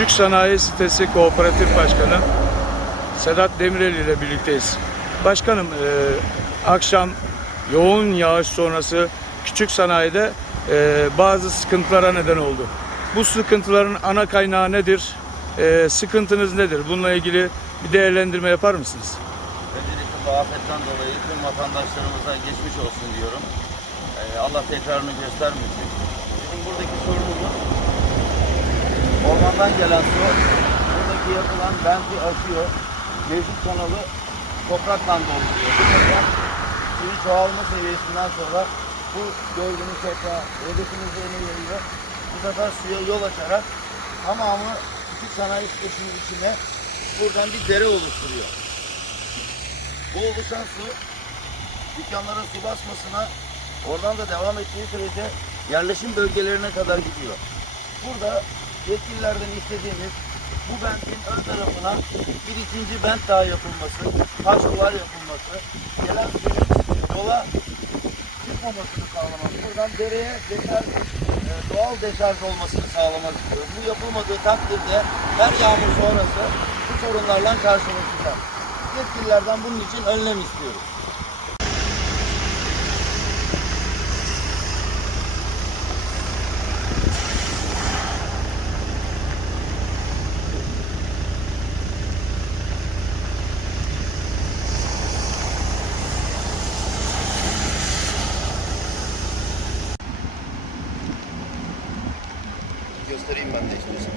Küçük Sanayi Sitesi Kooperatif Başkanı Sedat Demirel ile birlikteyiz. Başkanım e, akşam yoğun yağış sonrası küçük sanayide e, bazı sıkıntılara neden oldu. Bu sıkıntıların ana kaynağı nedir? E, sıkıntınız nedir? Bununla ilgili bir değerlendirme yapar mısınız? Öncelikle bu afetten dolayı tüm vatandaşlarımıza geçmiş olsun diyorum. Ee, Allah tekrarını göstermesin. Bizim buradaki sorunumuz ormandan gelen su buradaki yapılan benti aşıyor. Mevcut kanalı toprakla dolduruyor. Bu yüzden suyun çoğalma seviyesinden sonra bu gördüğünüz toprağı hedefin üzerine yayıyor. Bu sefer suya yol açarak tamamı küçük sanayi sitesinin içine buradan bir dere oluşturuyor. Bu oluşan su dükkanlara su basmasına oradan da devam ettiği sürece yerleşim bölgelerine kadar gidiyor. Burada yetkililerden istediğimiz bu bentin ön tarafına bir ikinci bent daha yapılması, taş yapılması, gelen suyun yola çıkmamasını sağlamak. Buradan dereye deşarj, e, doğal deşarj olmasını sağlamak istiyoruz. Bu yapılmadığı takdirde her yağmur sonrası bu sorunlarla karşılaşacağız. Yetkililerden bunun için önlem istiyoruz. Göstereyim ben de istiyorsan.